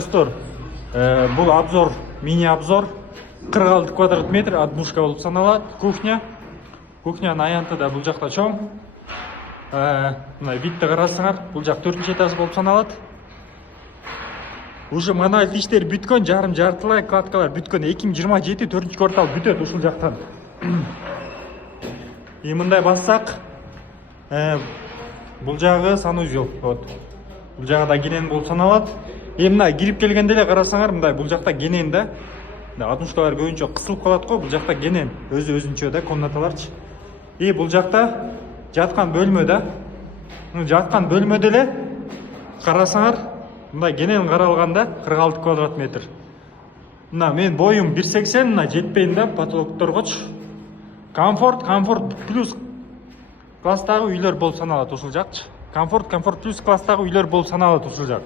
Достор, бұл обзор, мини-обзор 46 квадрат метр однушка болып саналады. Кухняның аянты да бұл жақта чоң. Мына витті қарасыңар, бұл жақ 4-ші этаж болып саналады. Уже монолит иштер бүткөн, жартылай кладкалар бүткөн. 2027 4-ші квартал бүтөт ушул жақтан. Мындай бассақ, бұл жағы санузел. Бұл жағы да генен болып саналады. Мына кирип келгенде эле карасаңар, мындай бұл жақта генен да. Однушкалар көбүнчө кысылып калат го, бұл жақта генен өзүнчө да комнаталарчы. Бұл жақта жатқан бөлмө да. Жатқан бөлмөдө эле карасаңар, мындай генен каралганда 46 квадрат метр. Мына мен боюм 1.80, мына жетпейм да потолокторгочу. Комфорт плюс класстагы үйлөр болуп саналат ушул жакчы. Комфорт плюс класстагы үйлөр болуп саналат ушул жак.